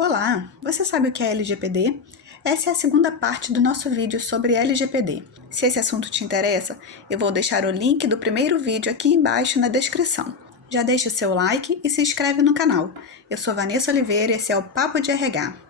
Olá, você sabe o que é LGPD? Essa é a segunda parte do nosso vídeo sobre LGPD. Se esse assunto te interessa, eu vou deixar o link do primeiro vídeo aqui embaixo na descrição. Já deixa o seu like e se inscreve no canal. Eu sou Vanessa Oliveira e esse é o Papo de RH.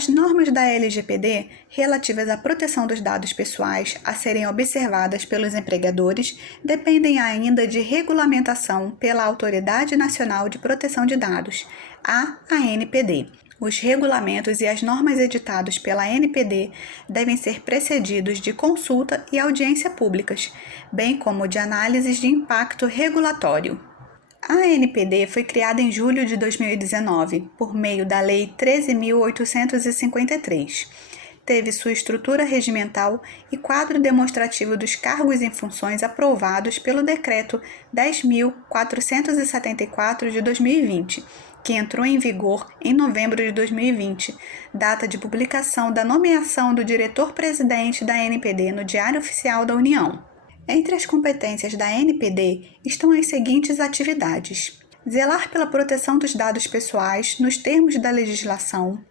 As normas da LGPD relativas à proteção dos dados pessoais a serem observadas pelos empregadores dependem ainda de regulamentação pela Autoridade Nacional de Proteção de Dados, a ANPD. Os regulamentos e as normas editados pela ANPD devem ser precedidos de consulta e audiência públicas, bem como de análises de impacto regulatório. A ANPD foi criada em julho de 2019, por meio da Lei 13.853. Teve sua estrutura regimental e quadro demonstrativo dos cargos e funções aprovados pelo Decreto 10.474 de 2020, que entrou em vigor em novembro de 2020, data de publicação da nomeação do diretor-presidente da ANPD no Diário Oficial da União. Entre as competências da ANPD estão as seguintes atividades: zelar pela proteção dos dados pessoais nos termos da legislação,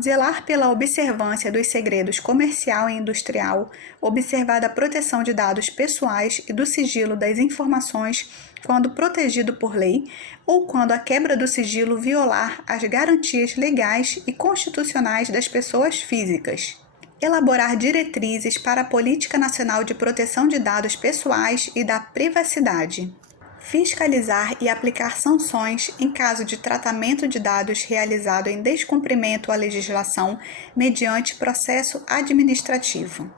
zelar pela observância dos segredos comercial e industrial, observada a proteção de dados pessoais e do sigilo das informações quando protegido por lei ou quando a quebra do sigilo violar as garantias legais e constitucionais das pessoas físicas. Elaborar diretrizes para a Política Nacional de Proteção de Dados Pessoais e da Privacidade. Fiscalizar e aplicar sanções em caso de tratamento de dados realizado em descumprimento à legislação mediante processo administrativo.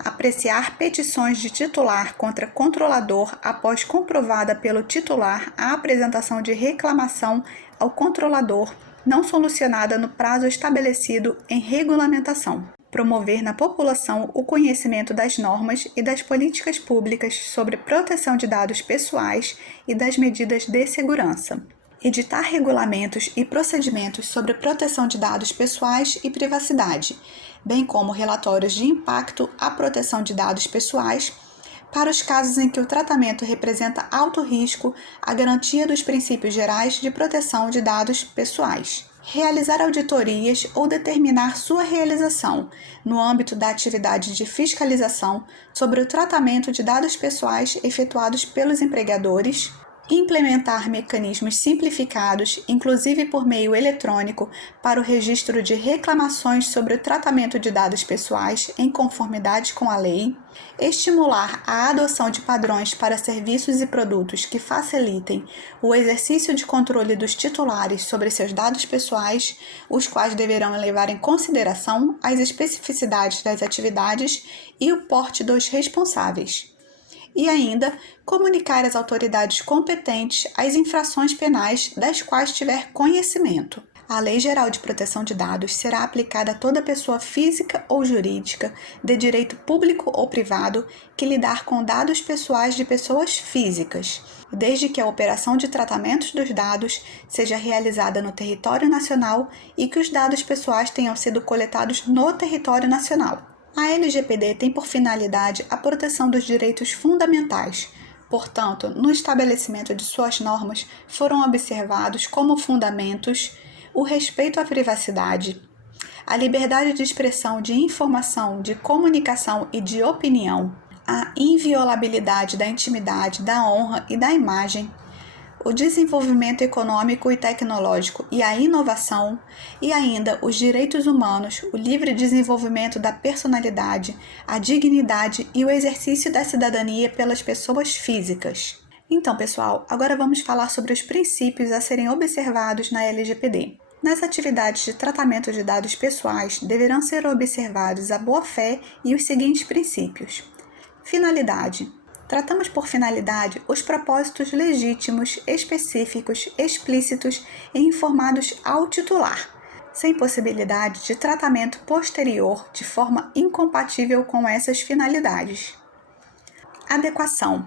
Apreciar petições de titular contra controlador após comprovada pelo titular a apresentação de reclamação ao controlador não solucionada no prazo estabelecido em regulamentação. Promover na população o conhecimento das normas e das políticas públicas sobre proteção de dados pessoais e das medidas de segurança. Editar regulamentos e procedimentos sobre proteção de dados pessoais e privacidade, bem como relatórios de impacto à proteção de dados pessoais, para os casos em que o tratamento representa alto risco à garantia dos princípios gerais de proteção de dados pessoais. Realizar auditorias ou determinar sua realização no âmbito da atividade de fiscalização sobre o tratamento de dados pessoais efetuados pelos empregadores, implementar mecanismos simplificados, inclusive por meio eletrônico, para o registro de reclamações sobre o tratamento de dados pessoais em conformidade com a lei, estimular a adoção de padrões para serviços e produtos que facilitem o exercício de controle dos titulares sobre seus dados pessoais, os quais deverão levar em consideração as especificidades das atividades e o porte dos responsáveis. E ainda, comunicar às autoridades competentes as infrações penais das quais tiver conhecimento. A Lei Geral de Proteção de Dados será aplicada a toda pessoa física ou jurídica, de direito público ou privado, que lidar com dados pessoais de pessoas físicas, desde que a operação de tratamentos dos dados seja realizada no território nacional e que os dados pessoais tenham sido coletados no território nacional. A LGPD tem por finalidade a proteção dos direitos fundamentais. Portanto, no estabelecimento de suas normas foram observados como fundamentos o respeito à privacidade, a liberdade de expressão, de informação, de comunicação e de opinião, a inviolabilidade da intimidade, da honra e da imagem, o desenvolvimento econômico e tecnológico e a inovação, e ainda os direitos humanos, o livre desenvolvimento da personalidade, a dignidade e o exercício da cidadania pelas pessoas físicas. Então, pessoal, agora vamos falar sobre os princípios a serem observados na LGPD. Nas atividades de tratamento de dados pessoais, deverão ser observados a boa-fé e os seguintes princípios. Finalidade. Tratamos por finalidade os propósitos legítimos, específicos, explícitos e informados ao titular, sem possibilidade de tratamento posterior de forma incompatível com essas finalidades. Adequação.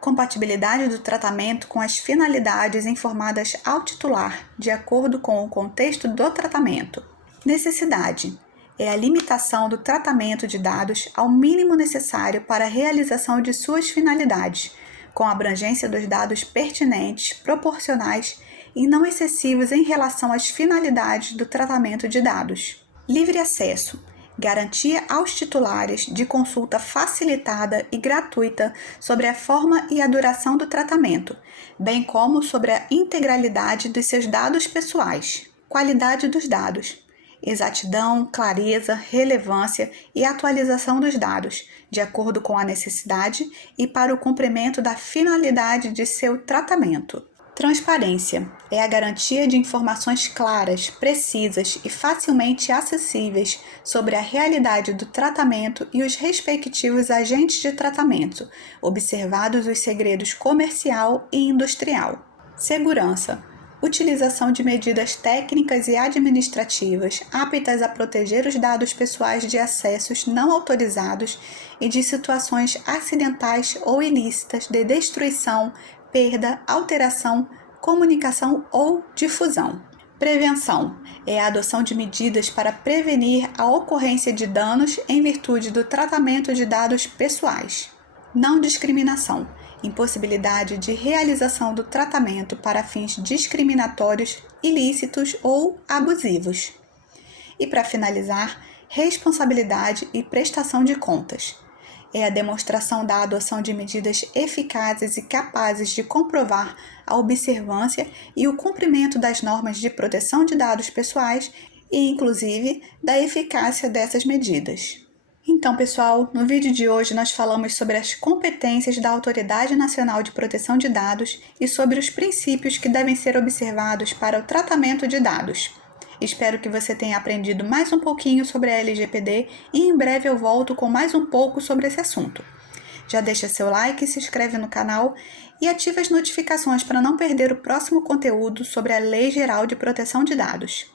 Compatibilidade do tratamento com as finalidades informadas ao titular, de acordo com o contexto do tratamento. Necessidade. é a limitação do tratamento de dados ao mínimo necessário para a realização de suas finalidades, com a abrangência dos dados pertinentes, proporcionais e não excessivos em relação às finalidades do tratamento de dados. Livre acesso. Garantia aos titulares de consulta facilitada e gratuita sobre a forma e a duração do tratamento, bem como sobre a integralidade dos seus dados pessoais. Qualidade dos dados. Exatidão, clareza, relevância e atualização dos dados, de acordo com a necessidade e para o cumprimento da finalidade de seu tratamento. Transparência é a garantia de informações claras, precisas e facilmente acessíveis sobre a realidade do tratamento e os respectivos agentes de tratamento, observados os segredos comercial e industrial. Segurança. Utilização de medidas técnicas e administrativas aptas a proteger os dados pessoais de acessos não autorizados e de situações acidentais ou ilícitas de destruição, perda, alteração, comunicação ou difusão. Prevenção é a adoção de medidas para prevenir a ocorrência de danos em virtude do tratamento de dados pessoais. Não discriminação. Impossibilidade de realização do tratamento para fins discriminatórios, ilícitos ou abusivos. E para finalizar, responsabilidade e prestação de contas. É a demonstração da adoção de medidas eficazes e capazes de comprovar a observância e o cumprimento das normas de proteção de dados pessoais e, inclusive, da eficácia dessas medidas. Então, pessoal, no vídeo de hoje nós falamos sobre as competências da Autoridade Nacional de Proteção de Dados e sobre os princípios que devem ser observados para o tratamento de dados. Espero que você tenha aprendido mais um pouquinho sobre a LGPD e em breve eu volto com mais um pouco sobre esse assunto. Já deixa seu like, se inscreve no canal e ativa as notificações para não perder o próximo conteúdo sobre a Lei Geral de Proteção de Dados.